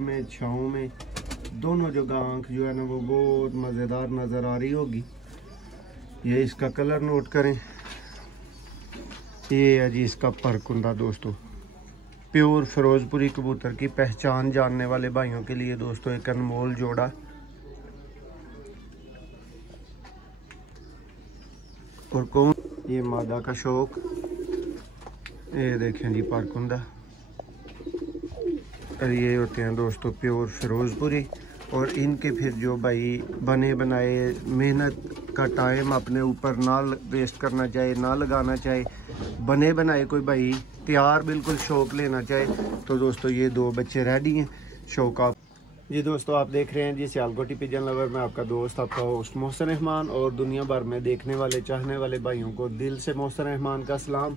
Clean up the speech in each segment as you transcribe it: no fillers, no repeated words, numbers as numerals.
में छाँव में दोनों जगह आँख जो है ना वो बहुत मज़ेदार नज़र आ रही होगी। ये इसका कलर नोट करें, ये है जी इसका परकुंदा दोस्तों। प्योर फिरोजपुरी कबूतर की पहचान जानने वाले भाइयों के लिए दोस्तों एक अनमोल जोड़ा। और कौन ये मादा का शौक, ये देखें जी परकुंदा। और ये होते हैं दोस्तों प्योर फिरोजपुरी। और इनके फिर जो भाई बने बनाए मेहनत का टाइम अपने ऊपर ना वेस्ट करना चाहे, ना लगाना चाहे, बने बनाए कोई भाई तैयार बिल्कुल शौक लेना चाहे तो दोस्तों ये दो बच्चे रेडी हैं। शौक आप जी दोस्तों आप देख रहे हैं जी सियालकोटी पिजन लवर में आपका दोस्त आपका होस्ट मोहसिन रहमान। और दुनिया भर में देखने वाले चाहने वाले भाइयों को दिल से मोहसिन रहमान का सलाम।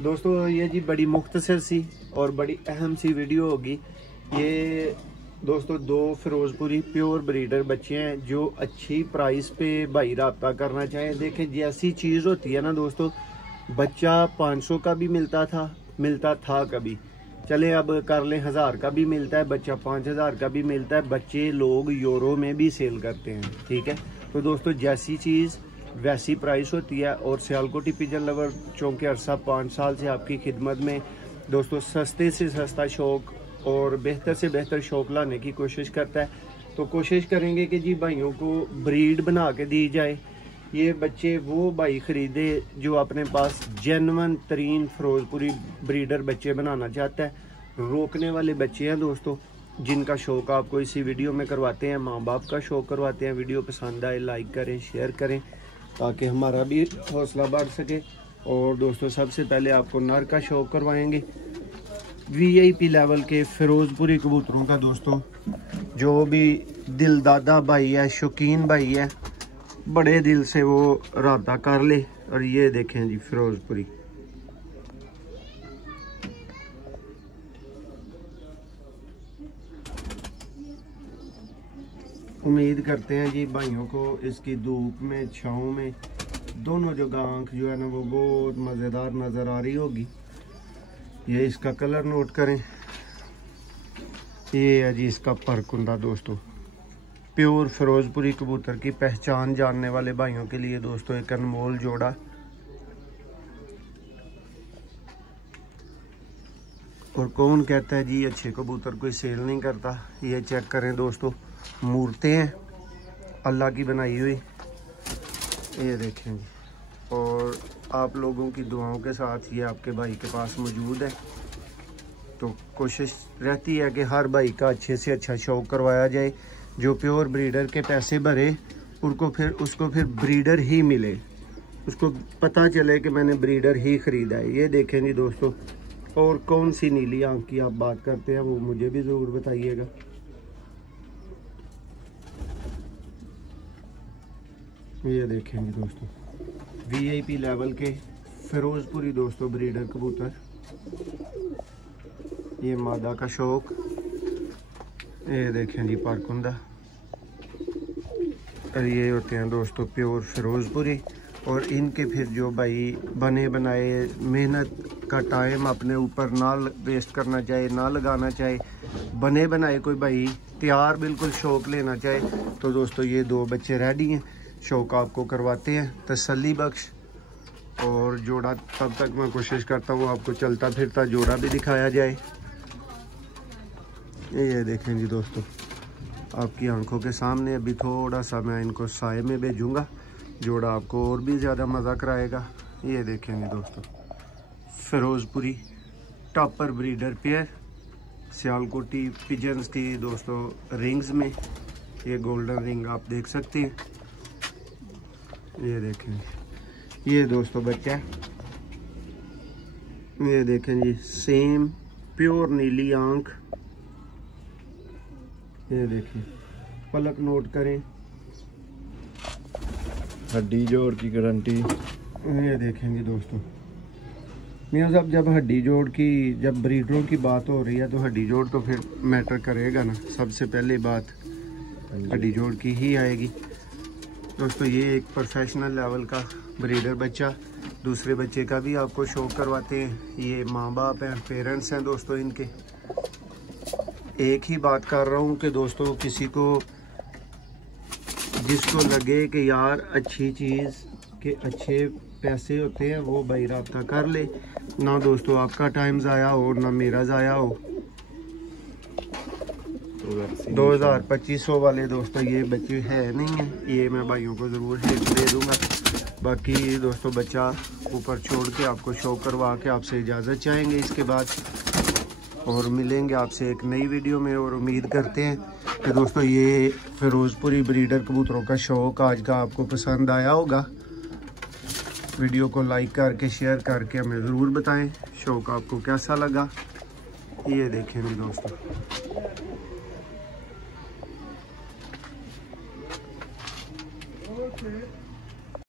दोस्तों ये जी बड़ी मुख्तसर सी और बड़ी अहम सी वीडियो होगी। ये दोस्तों दो फिरोजपुरी प्योर ब्रीडर बच्चे हैं जो अच्छी प्राइस पे भाई राब्ता करना चाहें। देखें जैसी चीज़ होती है ना दोस्तों, बच्चा 500 का भी मिलता था कभी, चले अब कर लें 1000 का भी मिलता है, बच्चा 5000 का भी मिलता है। बच्चे लोग यूरो में भी सेल करते हैं, ठीक है। तो दोस्तों जैसी चीज़ वैसी प्राइस होती है। और सियालकोटी पिजन लवर चौंके अरसा 5 साल से आपकी खिदमत में दोस्तों सस्ते से सस्ता शौक और बेहतर से बेहतर शौक लाने की कोशिश करता है। तो कोशिश करेंगे कि जी भाइयों को ब्रीड बना के दी जाए। ये बच्चे वो भाई ख़रीदे जो अपने पास जेन्युइन तरीन फिरोजपुरी ब्रीडर बच्चे बनाना चाहता है। रोकने वाले बच्चे हैं दोस्तों जिनका शौक आपको इसी वीडियो में करवाते हैं, माँ बाप का शौक करवाते हैं। वीडियो पसंद आए लाइक करें, शेयर करें ताकि हमारा भी हौसला बढ़ सके। और दोस्तों सबसे पहले आपको नर का शौक करवाएंगे, VIP लेवल के फिरोजपुरी कबूतरों का दोस्तों। जो भी दिलदादा भाई है, शौकीन भाई है, बड़े दिल से वो राब्ता कर ले। और ये देखें जी फिरोजपुरी, उम्मीद करते हैं जी भाइयों को इसकी धूप में छाँव में दोनों जगह आँख जो है ना वो बहुत मज़ेदार नज़र आ रही होगी। ये इसका कलर नोट करें, ये है जी इसका परकुंदा दोस्तों। प्योर फिरोजपुरी कबूतर की पहचान जानने वाले भाइयों के लिए दोस्तों एक अनमोल जोड़ा। और कौन कहता है जी अच्छे कबूतर कोई सेल नहीं करता। ये चेक करें दोस्तों, मूर्तें हैं अल्लाह की बनाई हुई, ये देखें जी। और आप लोगों की दुआओं के साथ ये आपके भाई के पास मौजूद है। तो कोशिश रहती है कि हर भाई का अच्छे से अच्छा शौक करवाया जाए। जो प्योर ब्रीडर के पैसे भरे उसको फिर ब्रीडर ही मिले, उसको पता चले कि मैंने ब्रीडर ही ख़रीदा है। ये देखें जी दोस्तों। और कौन सी नीली आँख की आप बात करते हैं वो मुझे भी ज़रूर बताइएगा। ये देखें जी दोस्तों VIP लेवल के फिरोजपुरी दोस्तों ब्रीडर कबूतर। ये मादा का शौक, ये देखें जी परकुंदा। और ये होते हैं दोस्तों प्योर फिरोजपुरी। और इनके फिर जो भाई बने बनाए मेहनत का टाइम अपने ऊपर ना वेस्ट करना चाहे, ना लगाना चाहे, बने बनाए कोई भाई तैयार बिल्कुल शौक लेना चाहे तो दोस्तों ये दो बच्चे रेडी हैं। शौक आपको करवाते हैं तसल्ली बख्श। और जोड़ा तब तक मैं कोशिश करता हूँ आपको चलता फिरता जोड़ा भी दिखाया जाए। ये देखें जी दोस्तों आपकी आंखों के सामने। अभी थोड़ा सा मैं इनको साए में भेजूँगा, जोड़ा आपको और भी ज़्यादा मज़ा कराएगा। ये देखें जी दोस्तों Ferozpuri topper breeder pair Sialkoti pigeons की दोस्तों रिंग्स में। ये गोल्डन रिंग आप देख सकते हैं। ये देखें ये दोस्तों बच्चा, ये देखें जी सेम प्योर नीली आंख। ये देखें पलक नोट करें, हड्डी जोड़ की गारंटी। ये देखेंगे दोस्तों मियां साहब जब हड्डी जोड़ की जब ब्रीडरों की बात हो रही है तो हड्डी जोड़ तो फिर मैटर करेगा ना। सबसे पहले बात हड्डी जोड़ की ही आएगी दोस्तों। ये एक प्रोफेशनल लेवल का ब्रीडर बच्चा, दूसरे बच्चे का भी आपको शौक करवाते हैं। ये माँ बाप हैं, पेरेंट्स हैं दोस्तों इनके। एक ही बात कर रहा हूँ कि दोस्तों किसी को जिसको लगे कि यार अच्छी चीज़ के अच्छे पैसे होते हैं वो भाई राब्ता कर ले। ना दोस्तों आपका टाइम ज़ाया हो ना मेरा ज़ाया हो। 2200 वाले दोस्तों ये बच्चे है नहीं है, ये मैं भाइयों को ज़रूर हेल्प दे दूँगा। बाकी दोस्तों बच्चा ऊपर छोड़ के आपको शो करवा के आपसे इजाज़त चाहेंगे इसके बाद, और मिलेंगे आपसे एक नई वीडियो में। और उम्मीद करते हैं कि दोस्तों ये फिरोज़पुरी ब्रीडर कबूतरों का शौक आज का आपको पसंद आया होगा। वीडियो को लाइक करके शेयर करके हमें ज़रूर बताएं शौक आपको कैसा लगा। ये देखें भी दोस्तों।